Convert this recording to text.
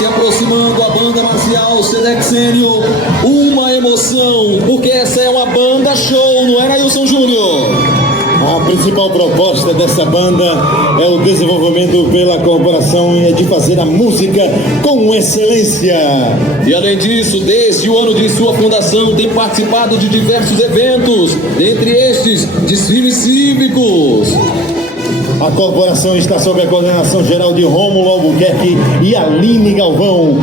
Se aproximando a banda marcial Sedexênio, uma emoção, porque essa é uma banda show, não é, Nailson Júnior? A principal proposta dessa banda é o desenvolvimento pela corporação e é de fazer a música com excelência. E além disso, desde o ano de sua fundação, tem participado de diversos eventos, dentre estes, desfiles cívicos. A corporação está sob a coordenação geral de Rômulo Albuquerque e Aline Galvão.